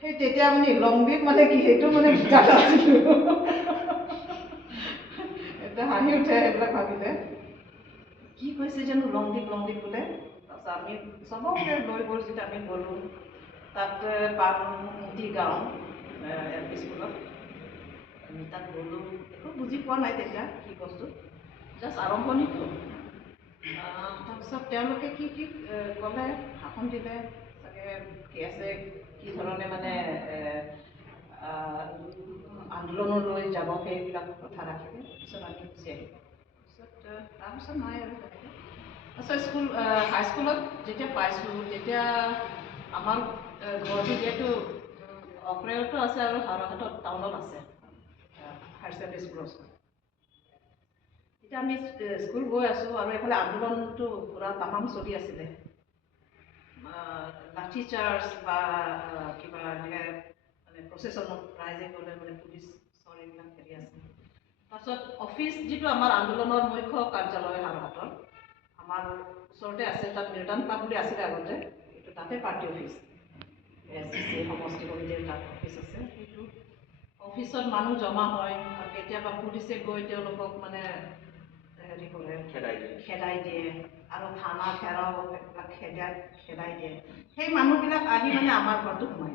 সেই তেতিয়া মানে লংডিত মানে কি সেইটো মানে বুজা নাছিলোঁ। এটা হাঁহি উঠে সেইবিলাক ভাবিলে, কি কৈছে জানো লংডিত বোলে। তাৰপিছত আমি চবকে লৈ গ'ল, যেতিয়া আমি গ'লোঁ তাত পানমুটি গাঁও LP স্কুলত আমি তাত গ'লোঁ। একো বুজি পোৱা নাই তেতিয়া কি বস্তু, জাষ্ট আৰম্ভণিটো। তাৰপিছত তেওঁলোকে কি কি ক'লে, ভাষণ দিলে চাগে কি আছে, কি ধৰণে মানে আন্দোলনলৈ যাব সেইবিলাক কথা ৰাখিলে। পিছত আমি গুচি আহিলোঁ। তাৰপিছত নাই আৰু তেনেকৈ। তাৰপিছত হাইস্কুলত যেতিয়া পাইছোঁ, তেতিয়া আমাৰ ঘৰটো যিহেতু অক্ৰেয়তো আছে আৰু হাৰহাটত টাউনত আছে হায়াৰ ছেকেণ্ডেৰী স্কুলৰ ওচৰত। এতিয়া আমি স্কুল গৈ আছোঁ আৰু এইফালে আন্দোলনটো পূৰা তামাম চলি আছিলে। লাঠি চাৰ্জ বা কিবা এনেকৈ মানে প্ৰচেছনত ৰাইজে গ'লে মানে পুলিচ এইবিলাক হেৰি আছে। তাৰপিছত অফিচ যিটো আমাৰ আন্দোলনৰ মুখ্য কাৰ্যালয় হাৰহাটৰ, আমাৰ ওচৰতে আছে। তাত নিউটন ক্লাব বুলি আছিলে আগতে, কিন্তু তাতে পাৰ্টি অফিচ, SCC সমষ্টি কমিটিৰ তাত অফিচ আছে। সেইটো অফিচত মানুহ জমা হয় আৰু কেতিয়াবা পুলিচে গৈ তেওঁলোকক মানে হেৰি কৰে, খেদাই দিয়ে আৰু থানা ঘেৰাও খেদাই দিয়ে। সেই মানুহবিলাক আহি মানে আমাৰ ঘৰটো সোমাইছে।